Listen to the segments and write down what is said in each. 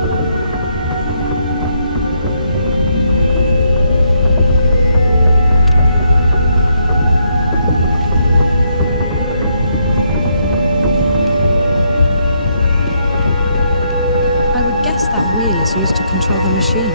I would guess that wheel is used to control the machine.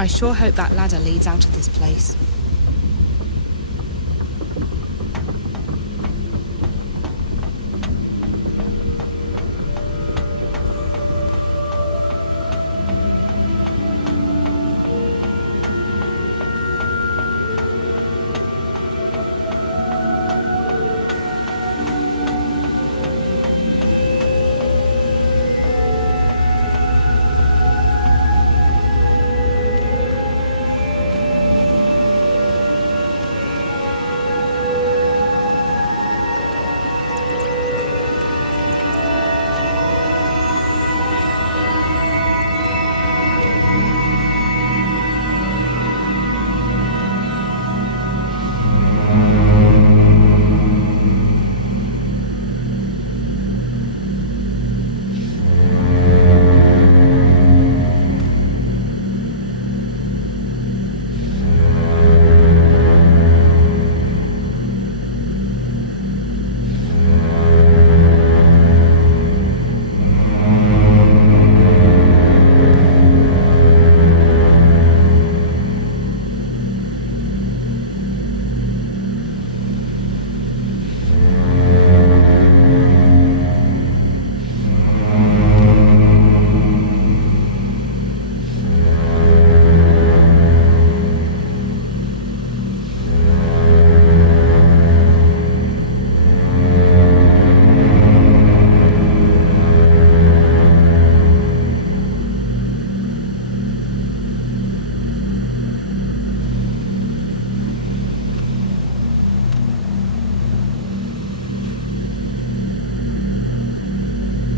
I sure hope that ladder leads out of this place.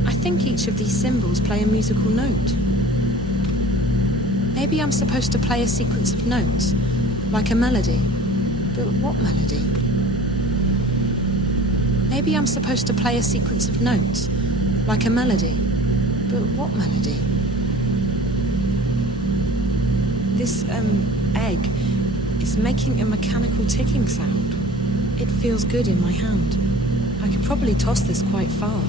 I think each of these symbols play a musical note. Maybe I'm supposed to play a sequence of notes, like a melody. But what melody? Maybe I'm supposed to play a sequence of notes, like a melody. But what melody? This, egg is making a mechanical ticking sound. It feels good in my hand. I could probably toss this quite far.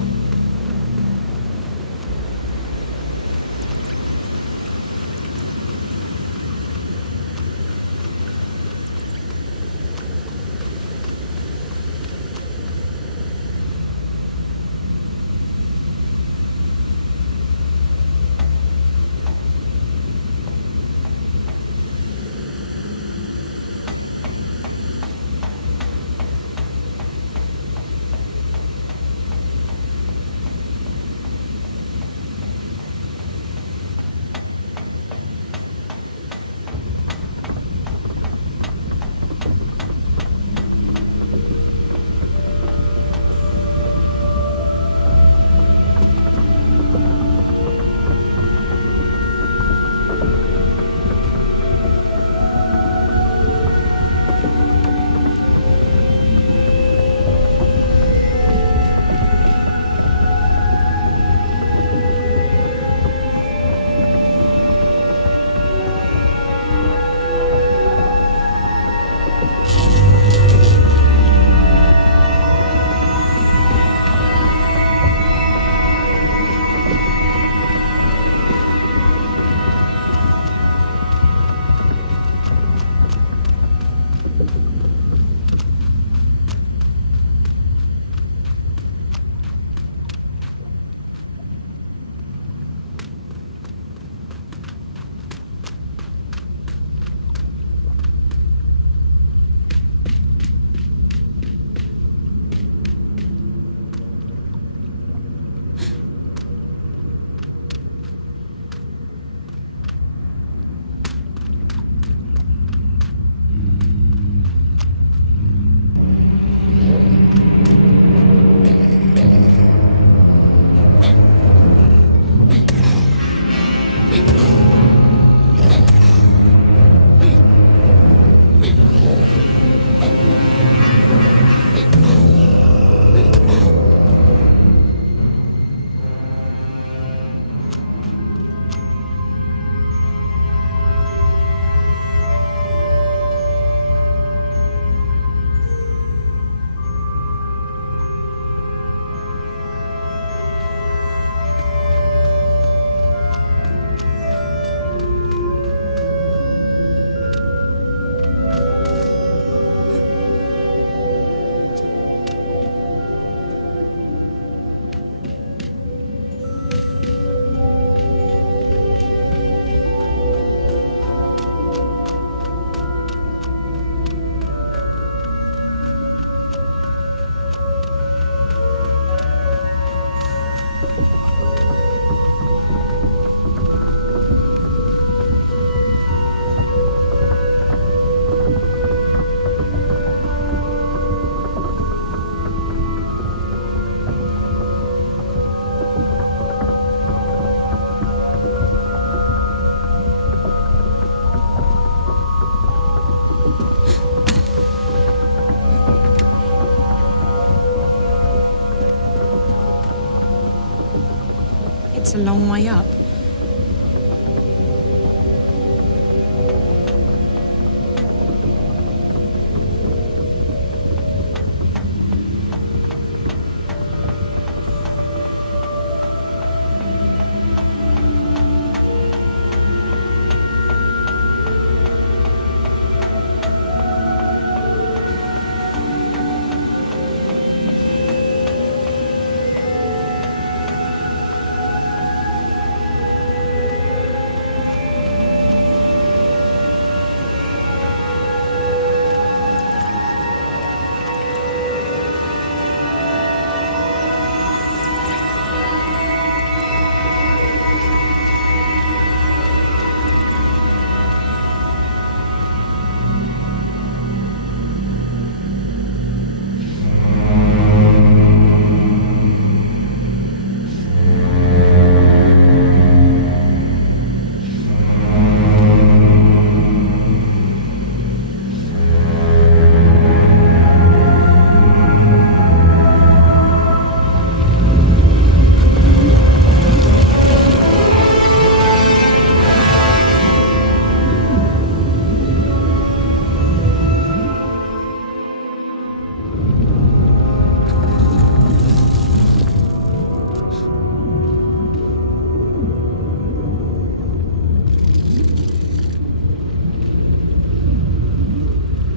it's a long way up.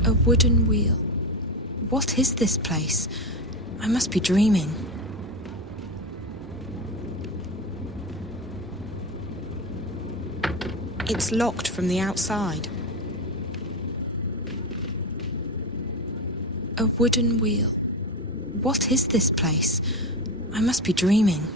A wooden wheel. What is this place? I must be dreaming. It's locked from the outside. A wooden wheel. What is this place? I must be dreaming.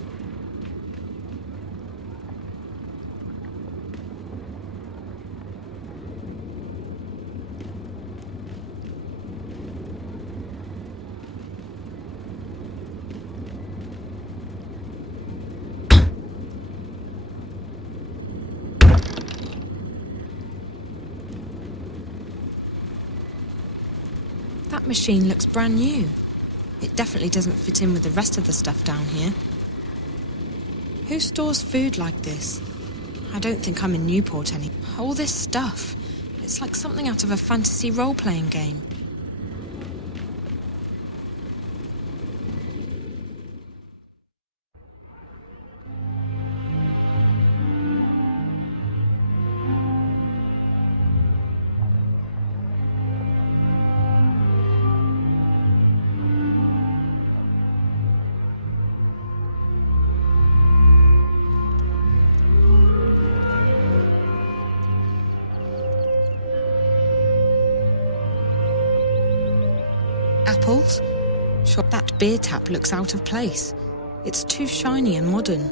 That machine looks brand new. It definitely doesn't fit in with the rest of the stuff down here. Who stores food like this? I don't think I'm in Newport any. All this stuff. It's like something out of a fantasy role-playing game. Apples? Sure, that beer tap looks out of place. It's too shiny and modern.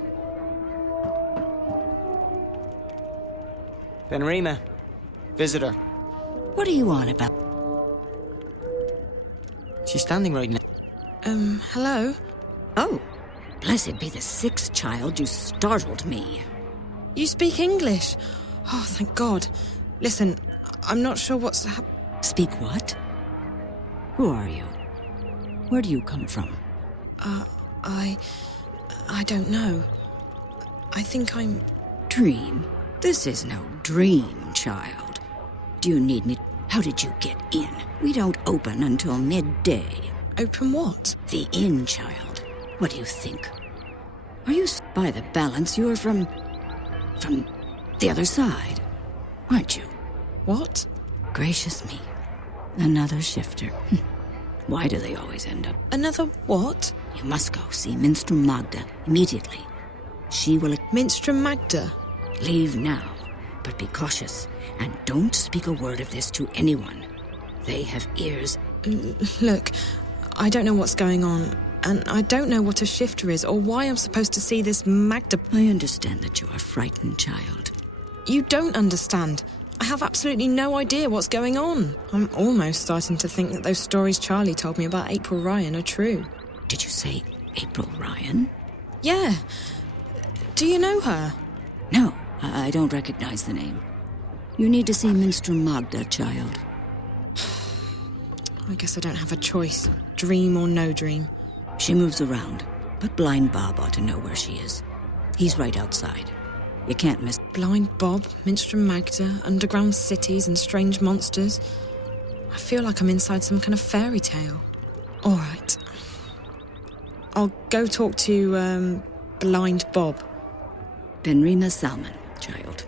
Benrima. Visitor. What are you on about? She's standing right now. Hello? Oh, blessed be the sixth child, you startled me. You speak English? Oh, thank God. Listen, I'm not sure what's Speak what? Who are you? Where do you come from? I don't know. I think I'm... Dream? This is no dream, child. Do you need me? How did you get in? We don't open until midday. Open what? The inn, child. What do you think? Are you... By the balance, you're from the other side, aren't you? What? Gracious me. Another shifter. Why do they always end up? Another what? You must go see Minstrel Magda immediately. She will... Minstrel Magda? Leave now, but be cautious, and don't speak a word of this to anyone. They have ears. Look, I don't know what's going on, and I don't know what a shifter is or why I'm supposed to see this Magda... I understand that you are frightened, child. You don't understand. I have absolutely no idea what's going on. I'm almost starting to think that those stories Charlie told me about April Ryan are true. Did you say April Ryan? Yeah. Do you know her? No, I don't recognize the name. You need to see Minstrel Magda, child. I guess I don't have a choice. Dream or no dream. She moves around, but Blind Bob ought to know where she is. He's right outside. You can't miss... Blind Bob, Minstrom Magda, underground cities and strange monsters. I feel like I'm inside some kind of fairy tale. All right. I'll go talk to, Blind Bob. Benrima Salmon, child.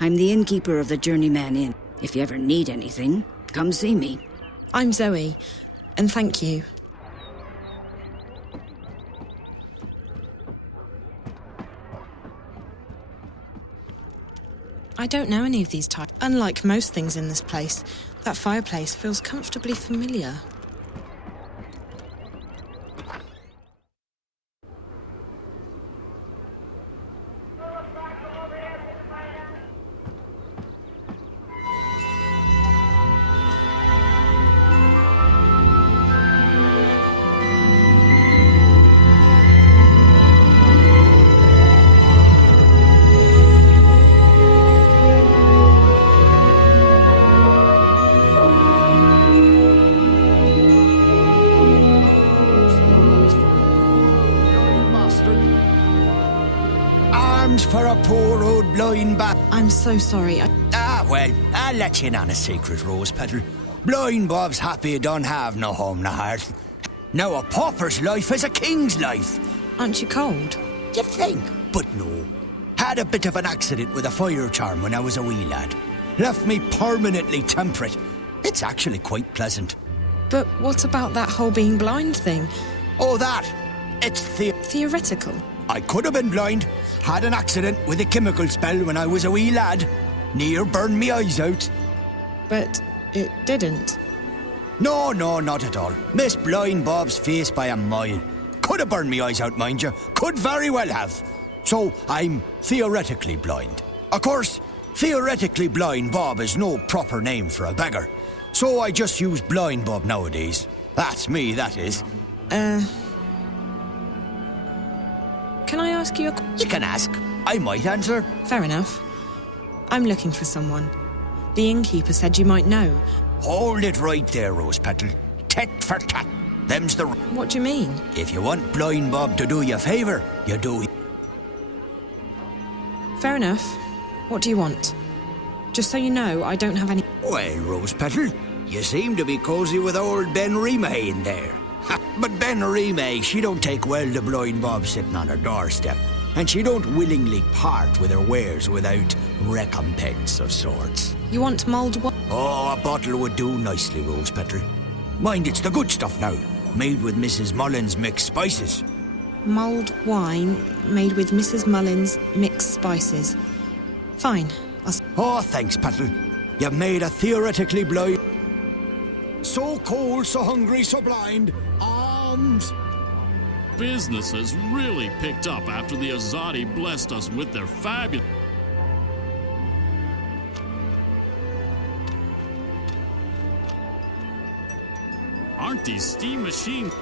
I'm the innkeeper of the Journeyman Inn. If you ever need anything, come see me. I'm Zoe, and thank you. I don't know any of these types. Unlike most things in this place, that fireplace feels comfortably familiar. For a poor old blind bat. I'm so sorry. Well, I'll let you in on a secret, Rose Petal. Blind Bob's happy he don't have no home, no heart. Now a pauper's life is a king's life. Aren't you cold? You think? But no. Had a bit of an accident with a fire charm when I was a wee lad. Left me permanently temperate. It's actually quite pleasant. But what about that whole being blind thing? Oh, that? It's Theoretical? I could have been blind. Had an accident with a chemical spell when I was a wee lad. Near burned me eyes out. But it didn't. No, not at all. Missed Blind Bob's face by a mile. Could have burned me eyes out, mind you. Could very well have. So I'm theoretically blind. Of course, theoretically blind Bob is no proper name for a beggar. So I just use Blind Bob nowadays. That's me, that is. Can I ask you You can ask. I might answer. Fair enough. I'm looking for someone. The innkeeper said you might know. Hold it right there, Rose Petal. Tit for tat. Them's the... What do you mean? If you want Blind Bob to do you a favour, you do. Fair enough. What do you want? Just so you know, I don't have any... Well, Rose Petal, you seem to be cosy with old Benrima in there. But Benrima, she don't take well to Blind Bob sitting on her doorstep. And she don't willingly part with her wares without recompense of sorts. You want mulled wine? Oh, a bottle would do nicely, Rose Petal. Mind, it's the good stuff now. Made with Mrs. Mullins' mixed spices. Mulled wine made with Mrs. Mullins' mixed spices. Fine. Oh, thanks, Petal. You've made a theoretically blind... So cold, so hungry, so blind. Arms. Business has really picked up after the Azadi blessed us with their fabulous... Aren't these steam machines...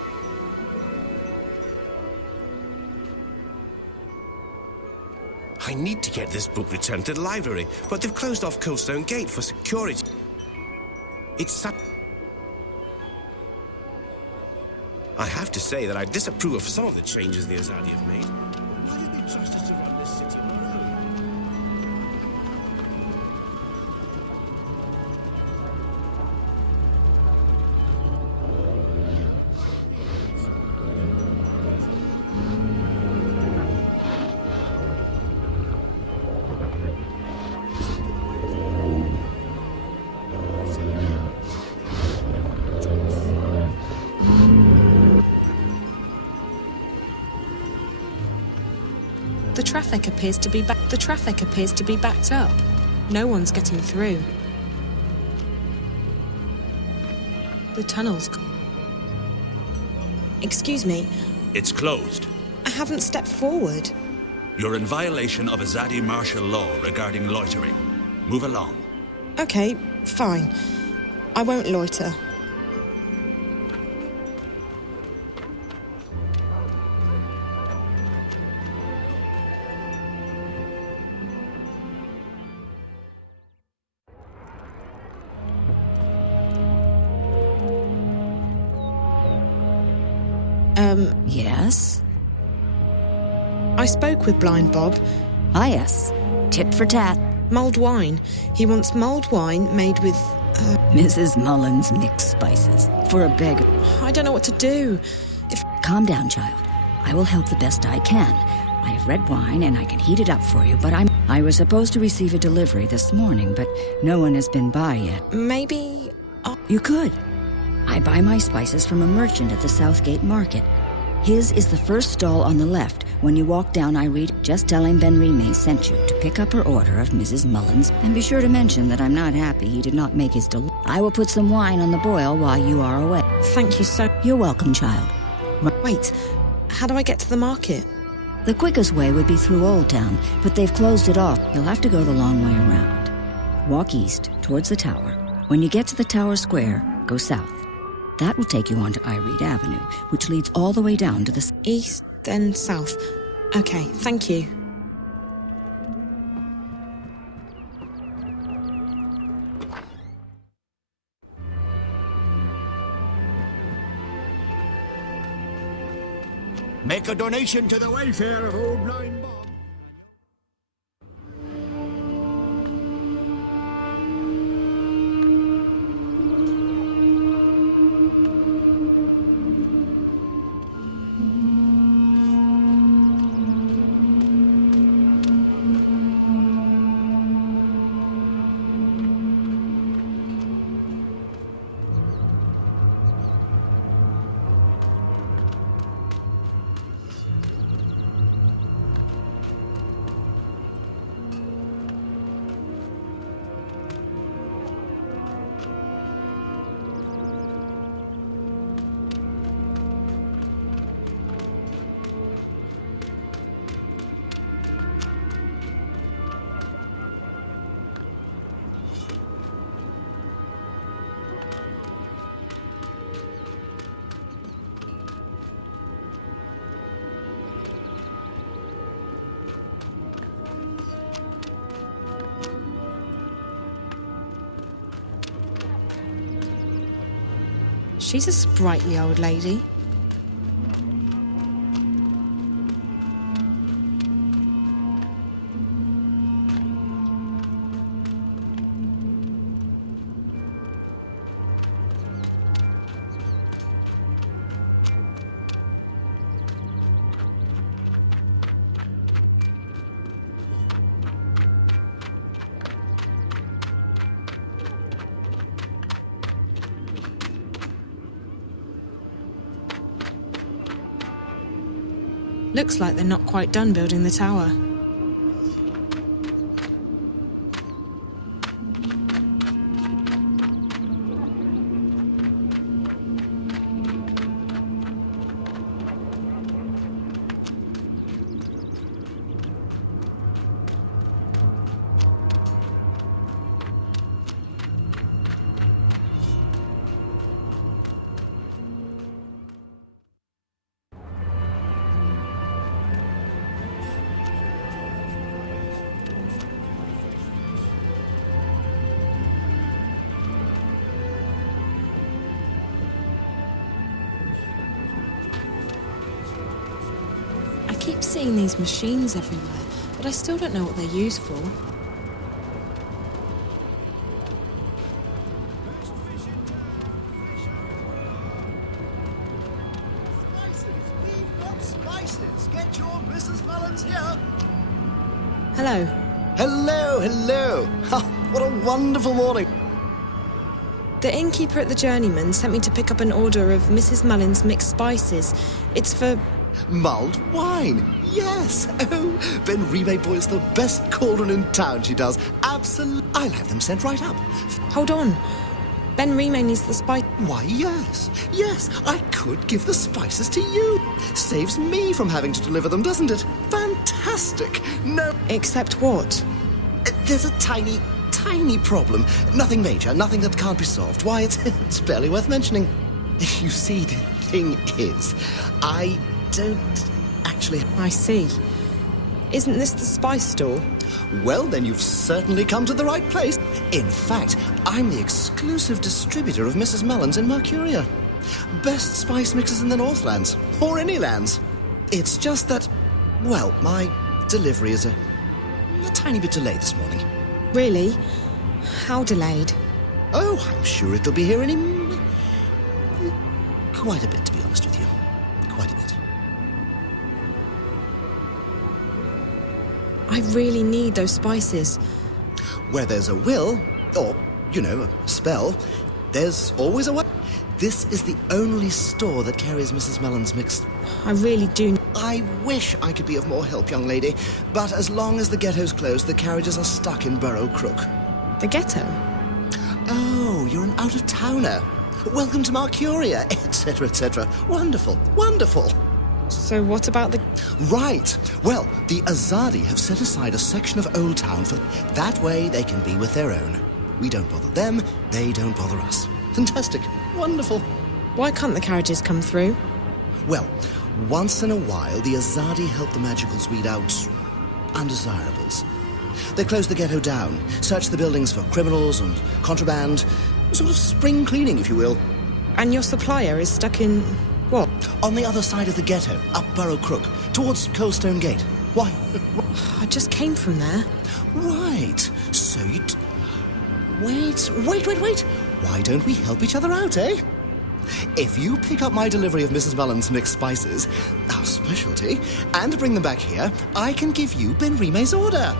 I need to get this book returned to the library, but they've closed off Coldstone Gate for security. It's such... I have to say that I disapprove of some of the changes the Azadi have made. Why did they trust us to run this city on our own? The traffic appears to be backed up. No one's getting through. The tunnel's... Excuse me, It's closed. I haven't stepped forward. You're in violation of Azadi martial law regarding loitering. Move along. Okay, fine. I won't loiter. Yes? I I spoke with Blind Bob. Ah, yes. Tit for tat. Mulled wine. He wants mulled wine made with... Mrs. Mullins mixed spices. For a beggar. I don't know what to do. Calm down, child. I will help the best I can. I have red wine and I can heat it up for you, but I was supposed to receive a delivery this morning, but no one has been by yet. Maybe... You could. I buy my spices from a merchant at the Southgate Market. His is the first stall on the left. When you walk down, I read, just tell him Ben Remay sent you to pick up her order of Mrs. Mullins, and be sure to mention that I'm not happy he did not make his delivery. I will put some wine on the boil while you are away. Thank you so... You're welcome, child. Wait, how do I get to the market? The quickest way would be through Old Town, but they've closed it off. You'll have to go the long way around. Walk east, towards the tower. When you get to the tower square, go south. That will take you onto Iread Avenue, which leads all the way down to the... East, then south. Okay, thank you. Make a donation to the welfare of old Blind Bob. She's a sprightly old lady. Looks like they're not quite done building the tower. I keep seeing these machines everywhere, but I still don't know what they're used for. Spices! Get your Mrs. Mullins here! Hello. Hello, hello! Ha, what a wonderful morning! The innkeeper at the Journeyman sent me to pick up an order of Mrs. Mullins mixed spices. It's for... Mulled wine! Yes! Oh, Ben Remay boils the best cauldron in town, she does. Absolutely. I'll have them sent right up. Hold on. Ben Remay needs the spice... Why, yes. Yes, I could give the spices to you. Saves me from having to deliver them, doesn't it? Fantastic. No... Except what? There's a tiny problem. Nothing major, nothing that can't be solved. Why, it's barely worth mentioning. You see, the thing is, I don't actually... I see. Isn't this the spice store? Well, then you've certainly come to the right place. In fact, I'm the exclusive distributor of Mrs. Mullins in Marcuria. Best spice mixers in the Northlands, or any lands. It's just that Well, my delivery is a tiny bit delayed this morning. Really? How delayed? Oh, I'm sure it'll be here any... quite a bit, to be honest with you. Quite a bit. I really need those spices. Where there's a will, or, a spell, there's always a way. This is the only store that carries Mrs. Mellon's mixed... I really do. I wish I could be of more help, young lady, but as long as the ghetto's closed, the carriages are stuck in Burrow Crook. The ghetto? Oh, you're an out-of-towner. Welcome to Marcuria, etc., etc. Wonderful, wonderful. So what about the... Right. Well, the Azadi have set aside a section of Old Town for... That way they can be with their own. We don't bother them, they don't bother us. Fantastic. Wonderful. Why can't the carriages come through? Well, once in a while, the Azadi help the magicals weed out undesirables. They close the ghetto down, search the buildings for criminals and contraband, sort of spring cleaning, if you will. And your supplier is stuck in... what? On the other side of the ghetto, up Burrow Crook, towards Coldstone Gate. Why? I just came from there. Right. So you... Wait. Why don't we help each other out, eh? If you pick up my delivery of Mrs. Mellon's mixed spices, our specialty, and bring them back here, I can give you Ben Rime's order.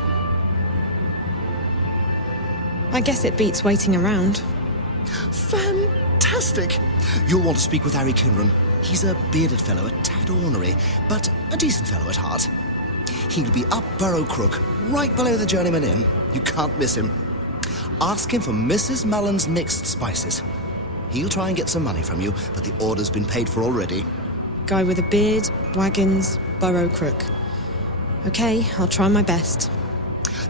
I guess it beats waiting around. Fantastic! You'll want to speak with Harry Kinran. He's a bearded fellow, a tad ornery, but a decent fellow at heart. He'll be up Burrow Crook, right below the Journeyman Inn. You can't miss him. Ask him for Mrs. Mellon's mixed spices. He'll try and get some money from you, but the order's been paid for already. Guy with a beard, wagons, Burrow Crook. Okay, I'll try my best.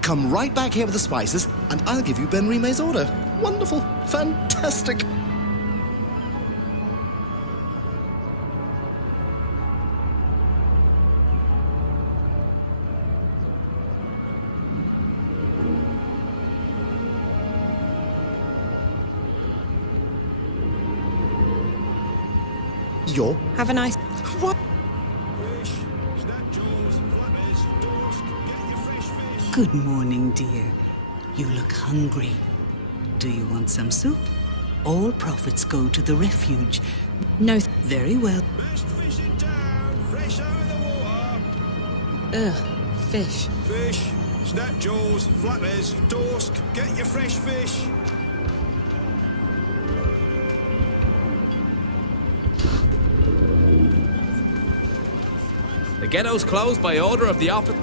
Come right back here with the spices, and I'll give you Ben Rime's order. Wonderful. Fantastic. Have a nice... What? Good morning, dear. You look hungry. Do you want some soup? All profits go to the refuge. No. Very well. Best fish in town, fresh out of the water. Ugh, fish. Fish, snap jaws, flappers, dorsk, get your fresh fish. The ghetto's closed by order of the office.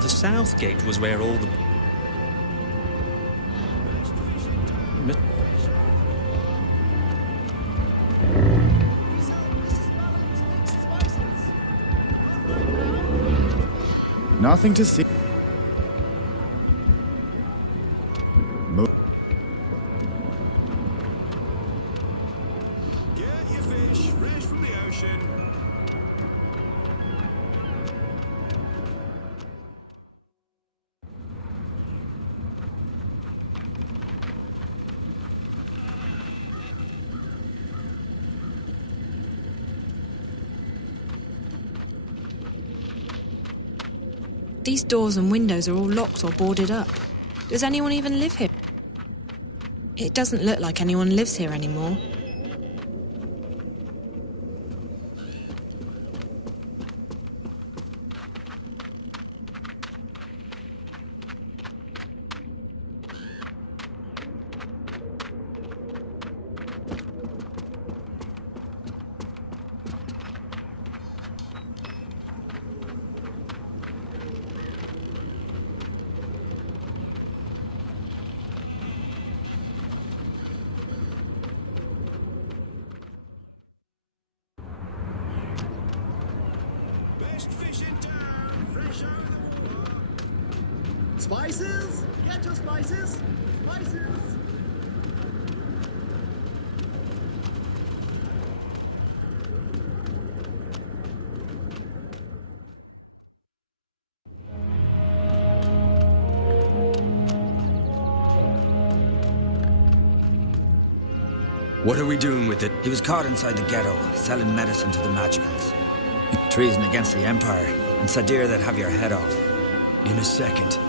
The south gate was where all the... Nothing to see. Get your fish fresh from the ocean. These doors and windows are all locked or boarded up. Does anyone even live here? It doesn't look like anyone lives here anymore. Best fish in town, fresh out of the water. Spices? Get your spices. Spices. What are we doing with it? He was caught inside the ghetto, selling medicine to the magicals. Treason against the Empire. And Sadir, they'd have your head off. In a second.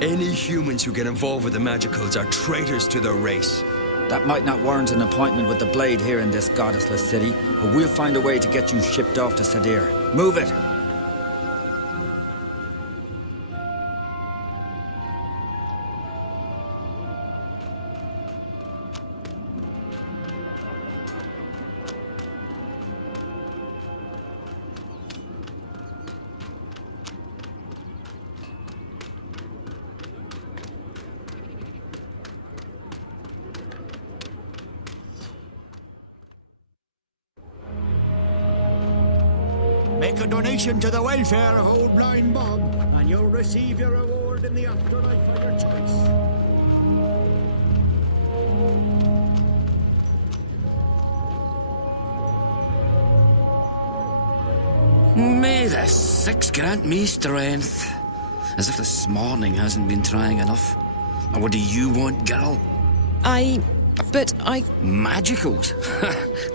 Any humans who get involved with the magicals are traitors to their race. That might not warrant an appointment with the Blade here in this goddessless city, but we'll find a way to get you shipped off to Sadir. Move it! Make a donation to the welfare of Old Blind Bob, and you'll receive your reward in the afterlife of your choice. May the six grant me strength. As if this morning hasn't been trying enough. Or what do you want, girl? But I... Magicals?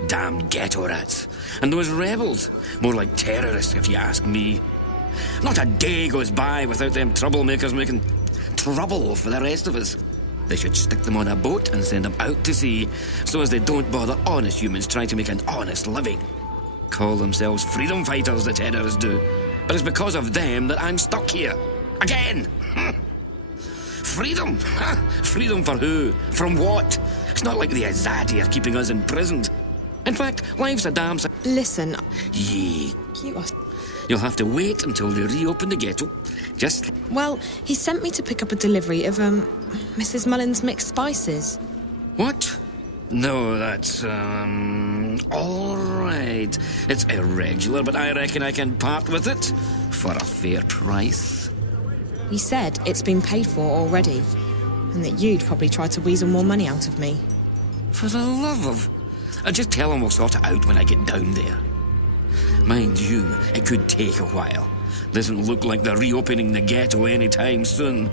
Damned ghetto rats. And those rebels? More like terrorists, if you ask me. Not a day goes by without them troublemakers making trouble for the rest of us. They should stick them on a boat and send them out to sea, so as they don't bother honest humans trying to make an honest living. Call themselves freedom fighters, the terrorists do. But it's because of them that I'm stuck here. Again! Freedom? Freedom for who? From what? It's not like the Azadi are keeping us imprisoned. In fact, life's a damn... Listen... Yee. You are... You'll have to wait until they reopen the ghetto. Just... Well, he sent me to pick up a delivery of, Mrs. Mullins' mixed spices. What? No, that's, all right. It's irregular, but I reckon I can part with it for a fair price. He said it's been paid for already, and that you'd probably try to weasel more money out of me. For the love of... I'll just tell him we'll sort it out when I get down there. Mind you, it could take a while. Doesn't look like they're reopening the ghetto anytime soon.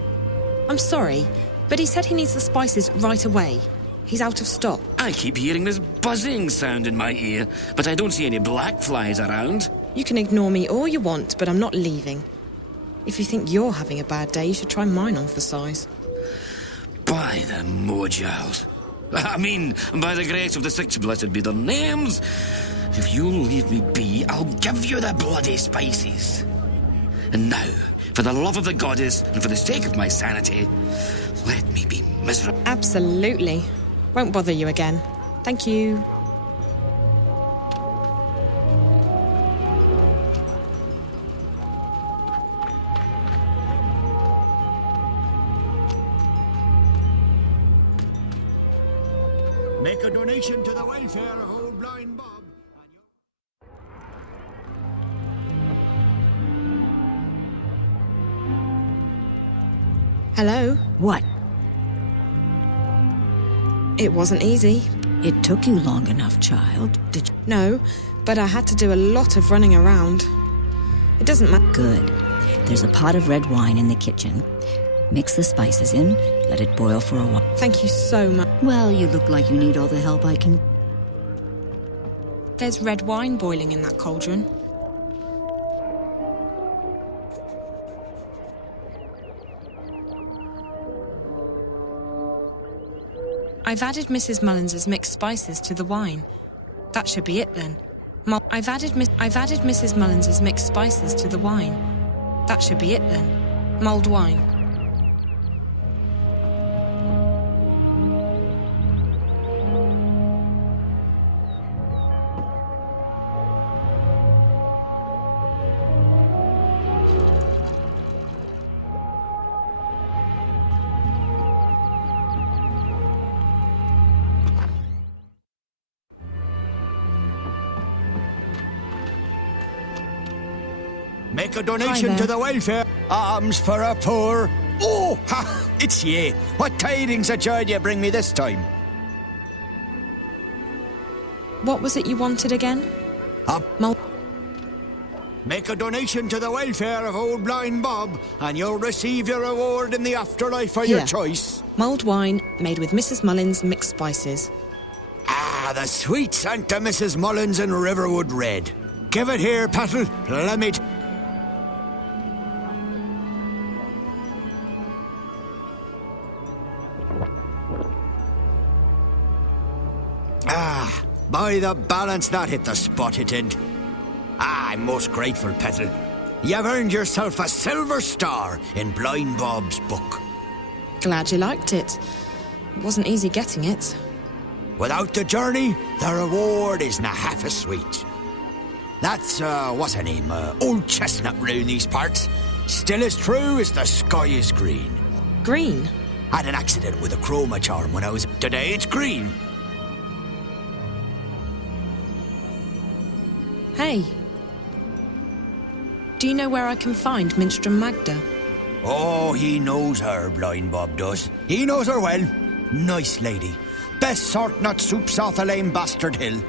I'm sorry, but he said he needs the spices right away. He's out of stock. I keep hearing this buzzing sound in my ear, but I don't see any black flies around. You can ignore me all you want, but I'm not leaving. If you think you're having a bad day, you should try mine on for size. By the Mojals. I mean, by the grace of the six blessed be their names. If you'll leave me be, I'll give you the bloody spices. And now, for the love of the goddess and for the sake of my sanity, let me be miserable. Absolutely. Won't bother you again. Thank you. Make a donation to the welfare of Old Blind Bob. Hello? What? It wasn't easy. It took you long enough, child. Did you? No, but I had to do a lot of running around. It doesn't matter. Good. There's a pot of red wine in the kitchen. Mix the spices in, let it boil for a while. Thank you so much. Well, you look like you need all the help I can. There's red wine boiling in that cauldron. I've added Mrs. Mullins' mixed spices to the wine. That should be it then. I've added Mrs. Mullins' mixed spices to the wine. That should be it then. Mulled wine. Make a donation to the welfare. Alms for a poor. Oh, ha! It's ye. What tidings of joy do you bring me this time? What was it you wanted again? Make a donation to the welfare of Old Blind Bob, and you'll receive your reward in the afterlife of your choice. Mulled wine made with Mrs. Mullins' mixed spices. Ah, the sweet Santa Mrs. Mullins in Riverwood Red. Give it here, Petal. Let me... Ah, by the balance, that hit the spot it did. Ah, I'm most grateful, Petal. You've earned yourself a silver star in Blind Bob's book. Glad you liked it. It wasn't easy getting it. Without the journey, the reward isn't half as sweet. That's, what's her name, Old Chestnut round these parts. Still as true as the sky is green. Green? Had an accident with a chroma charm when I was... Today it's green. Hey. Do you know where I can find Minstrom Magda? Oh, he knows her, Blind Bob does. He knows her well. Nice lady. Best sort not soup south of Lame Bastard Hill.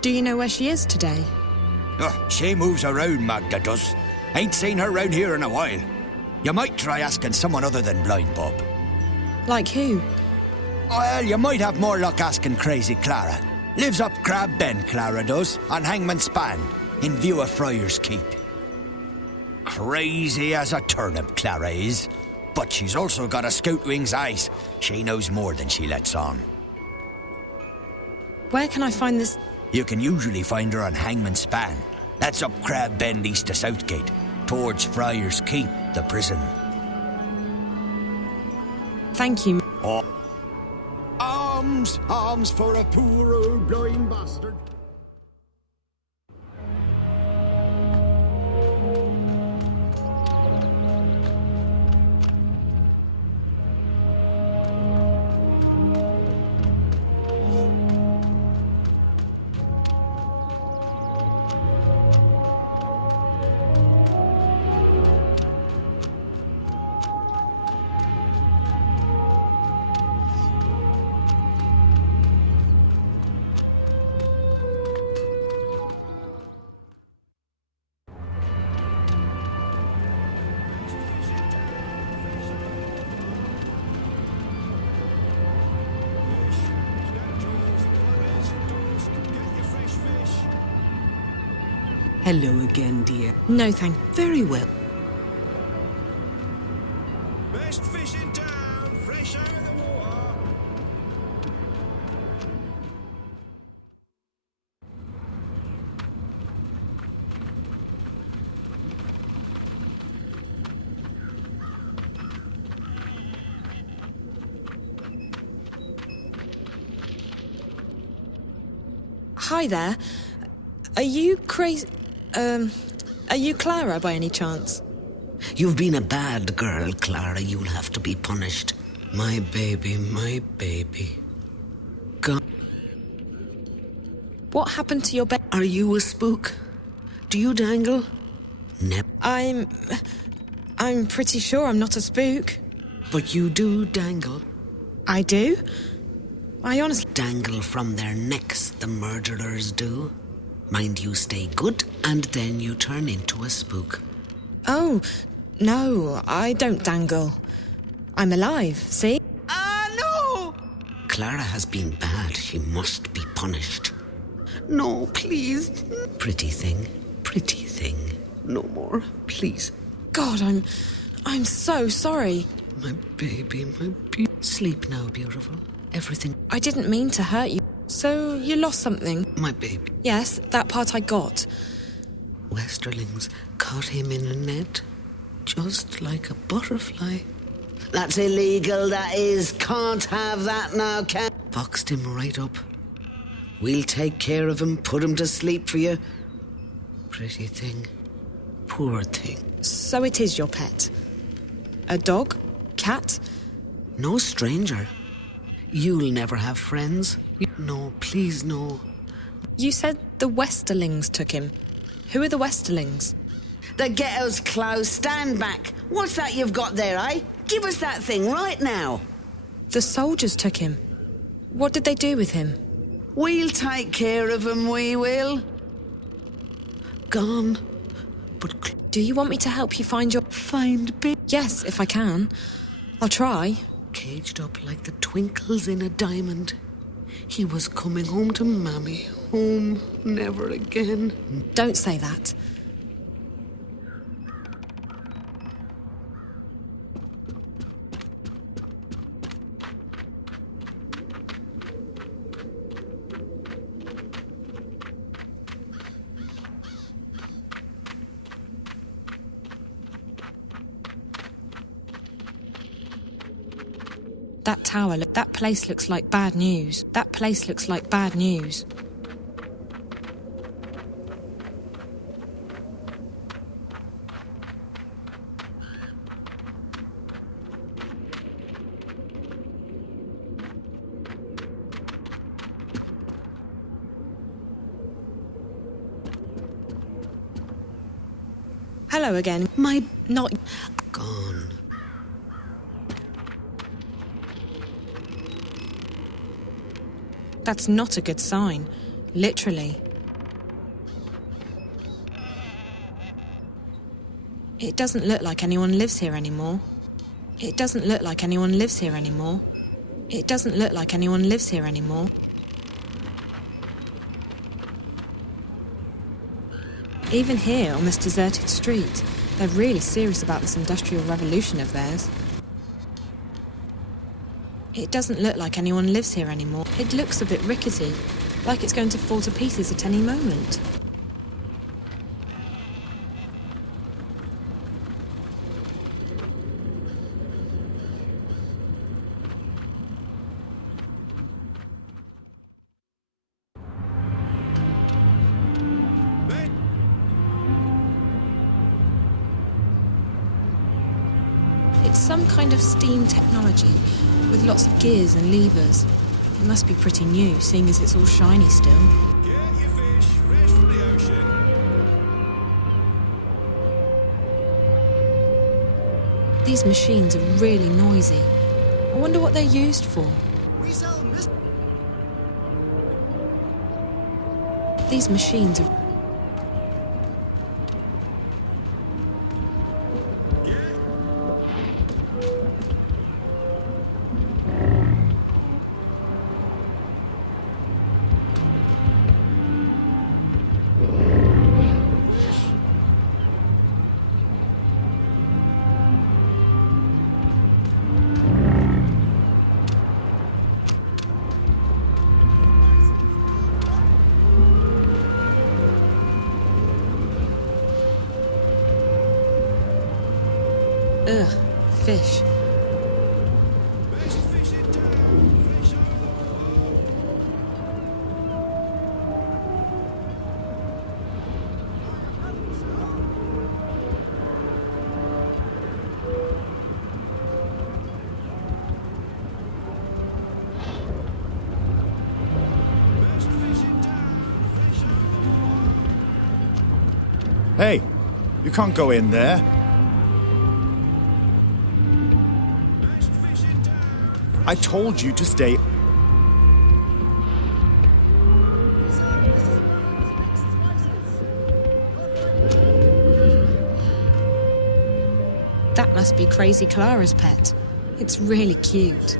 Do you know where she is today? Oh, she moves around, Magda does. Ain't seen her round here in a while. You might try asking someone other than Blind Bob. Like who? Well, you might have more luck asking Crazy Clara. Lives up Crab Bend, Clara does, on Hangman Span, in view of Friar's Keep. Crazy as a turnip, Clara is. But she's also got a scout wing's eyes. She knows more than she lets on. Where can I find this? You can usually find her on Hangman Span. That's up Crab Bend east of Southgate, towards Friar's Keep, the prison. Thank you. Oh. Alms for a poor old blind bastard. Hello again, dear. No, thank you. Very well. Best fish in town, fresh out of the water. Hi there. Are you crazy? Are you Clara by any chance? You've been a bad girl, Clara. You'll have to be punished. My baby, my baby. God. What happened to your bed? Are you a spook? Do you dangle? I'm pretty sure I'm not a spook. But you do dangle. I do? I honestly... Dangle from their necks, the murderers do. Mind you stay good, and then you turn into a spook. Oh, no, I don't dangle. I'm alive, see? No! Clara has been bad. She must be punished. No, please. Pretty thing. Pretty thing. No more, please. God, I'm so sorry. My baby, my Sleep now, beautiful. Everything. I didn't mean to hurt you. So, you lost something? My baby. Yes, that part I got. Westerlings caught him in a net, just like a butterfly. That's illegal, that is. Can't have that now, can... Boxed him right up. We'll take care of him, put him to sleep for you. Pretty thing. Poor thing. So it is your pet? A dog? Cat? No stranger. You'll never have friends. No, please, no. You said the Westerlings took him. Who are the Westerlings? The ghetto's closed. Stand back. What's that you've got there, eh? Give us that thing right now. The soldiers took him. What did they do with him? We'll take care of him, we will. Gone. But do you want me to help you find your... Find big... Yes, if I can. I'll try. Caged up like the twinkles in a diamond. He was coming home to Mammy. Home, never again. Don't say that. That tower, that place looks like bad news. That place looks like bad news. Hello again. Not gone. That's not a good sign. Literally. It doesn't look like anyone lives here anymore. It doesn't look like anyone lives here anymore. It doesn't look like anyone lives here anymore. Even here, on this deserted street, they're really serious about this industrial revolution of theirs. It doesn't look like anyone lives here anymore. It looks a bit rickety, like it's going to fall to pieces at any moment. It's some kind of steam technology, with lots of gears and levers. It must be pretty new, seeing as it's all shiny still. Get your fish fresh from the ocean. These machines are really noisy. I wonder what they're used for. We sell These machines are... Ugh, fish. Hey, you can't go in there. I told you to stay. That must be Crazy Clara's pet. It's really cute.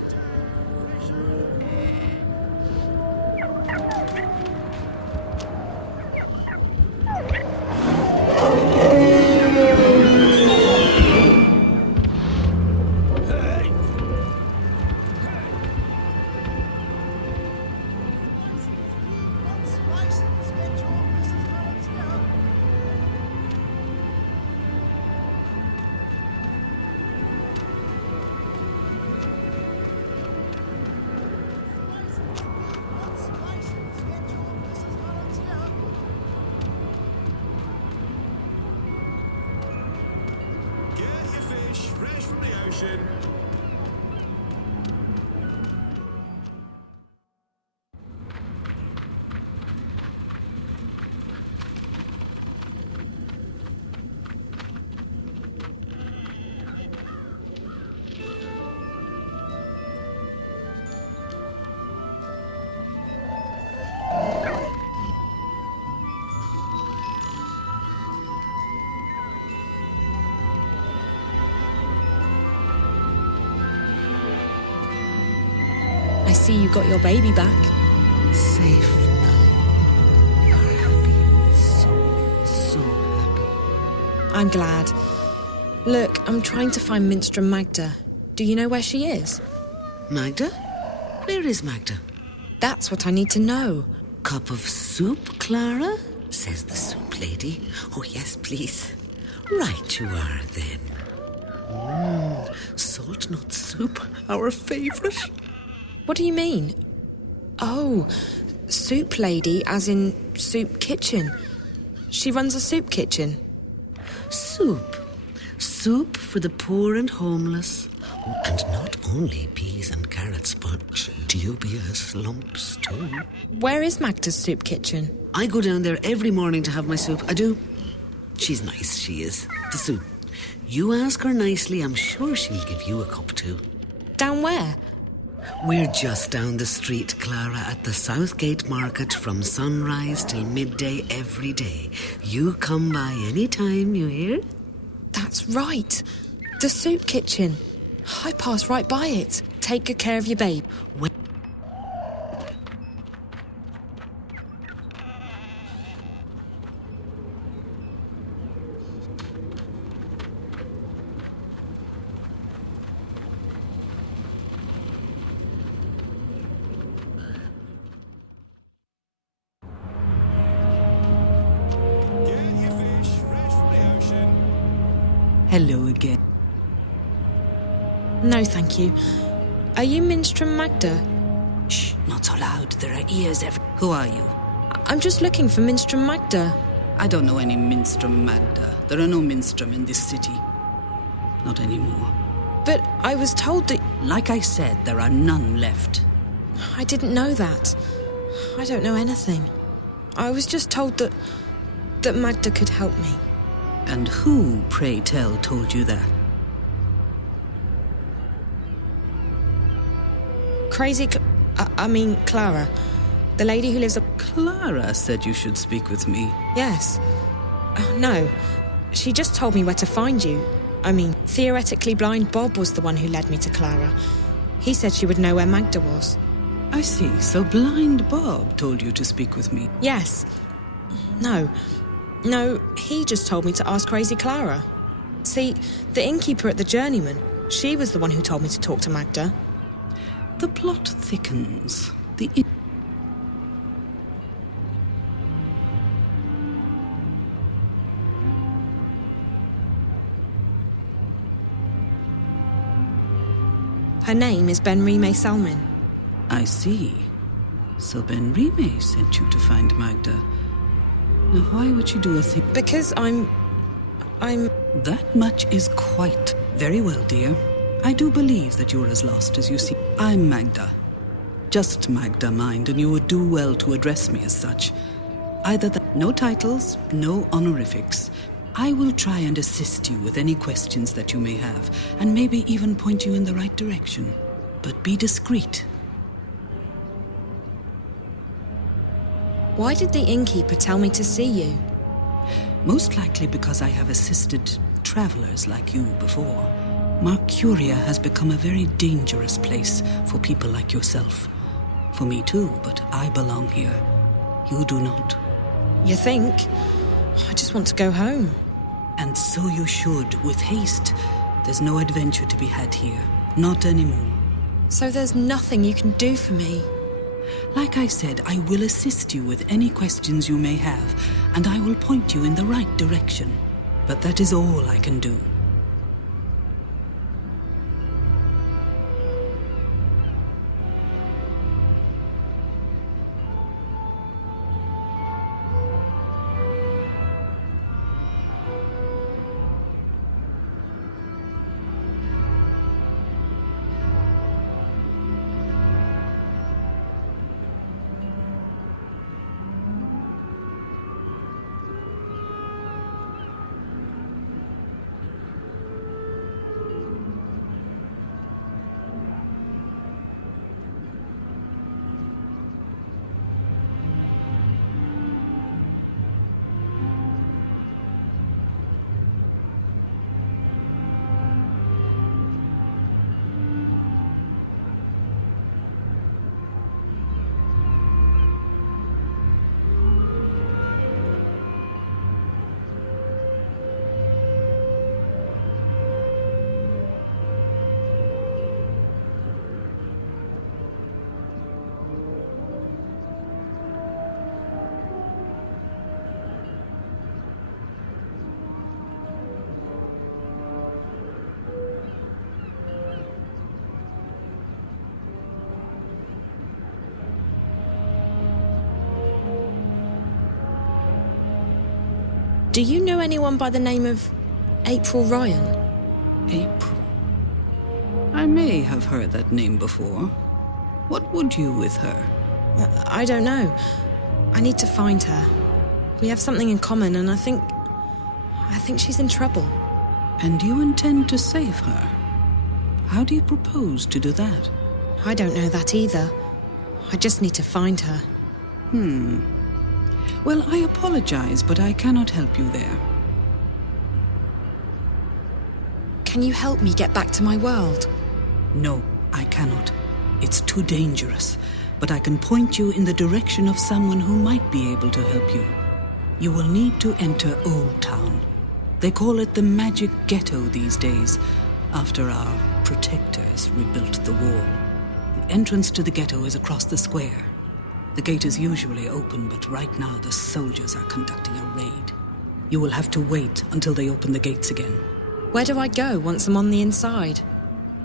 Fresh from the ocean. I see you got your baby back. Safe now. You're happy. So happy. I'm glad. Look, I'm trying to find Minstrel Magda. Do you know where she is? Magda? Where is Magda? That's what I need to know. Cup of soup, Clara? Says the soup lady. Oh, yes, please. Right you are, then. Salt nut soup, our favourite. What do you mean? Oh, soup lady, as in soup kitchen. She runs a soup kitchen. Soup. Soup for the poor and homeless. And not only peas and carrots, but dubious lumps too. Where is Magda's soup kitchen? I go down there every morning to have my soup. I do. She's nice, she is. The soup. You ask her nicely, I'm sure she'll give you a cup too. Down where? We're just down the street, Clara, at the Southgate Market from sunrise till midday every day. You come by any time, you hear? That's right. The soup kitchen. I pass right by it. Take good care of your babe. Hello again. No, thank you. Are you Minstrel Magda? Shh, not so loud. There are ears every... Who are you? I'm just looking for Minstrel Magda. I don't know any Minstrel Magda. There are no Minstrum in this city. Not anymore. But I was told that... Like I said, there are none left. I didn't know that. I don't know anything. I was just told that Magda could help me. And who, pray tell, told you that? Clara. The lady who lives up... Clara said you should speak with me. Yes. No. She just told me where to find you. Theoretically blind Bob was the one who led me to Clara. He said she would know where Magda was. I see. So blind Bob told you to speak with me? Yes. No, he just told me to ask Crazy Clara. See, the innkeeper at the Journeyman, she was the one who told me to talk to Magda. The plot thickens. Her name is Benrime Salmin. I see. So Benrime sent you to find Magda. Now, why would you do a thing? Because I'm... That much is quite... Very well, dear. I do believe that you're as lost as you seem. I'm Magda. Just Magda, mind, and you would do well to address me as such. Either that... No titles, no honorifics. I will try and assist you with any questions that you may have, and maybe even point you in the right direction. But be discreet. Why did the innkeeper tell me to see you? Most likely because I have assisted travelers like you before. Marcuria has become a very dangerous place for people like yourself. For me too, but I belong here. You do not. You think? I just want to go home. And so you should, with haste. There's no adventure to be had here. Not anymore. So there's nothing you can do for me? Like I said, I will assist you with any questions you may have, and I will point you in the right direction. But that is all I can do. Do you know anyone by the name of April Ryan? April? I may have heard that name before. What would you with her? I don't know. I need to find her. We have something in common, and I think she's in trouble. And you intend to save her? How do you propose to do that? I don't know that either. I just need to find her. Well, I apologize, but I cannot help you there. Can you help me get back to my world? No, I cannot. It's too dangerous. But I can point you in the direction of someone who might be able to help you. You will need to enter Old Town. They call it the Magic Ghetto these days, after our protectors rebuilt the wall. The entrance to the ghetto is across the square. The gate is usually open, but right now the soldiers are conducting a raid. You will have to wait until they open the gates again. Where do I go once I'm on the inside?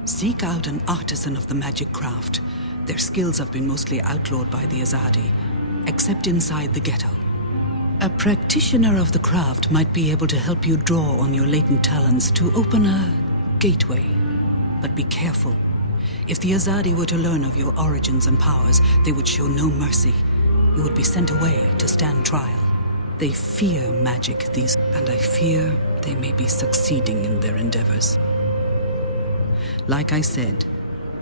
Seek out an artisan of the magic craft. Their skills have been mostly outlawed by the Azadi, except inside the ghetto. A practitioner of the craft might be able to help you draw on your latent talents to open a gateway. But be careful. If the Azadi were to learn of your origins and powers, they would show no mercy. You would be sent away to stand trial. They fear magic, and I fear they may be succeeding in their endeavors. Like I said,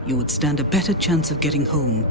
you would stand a better chance of getting home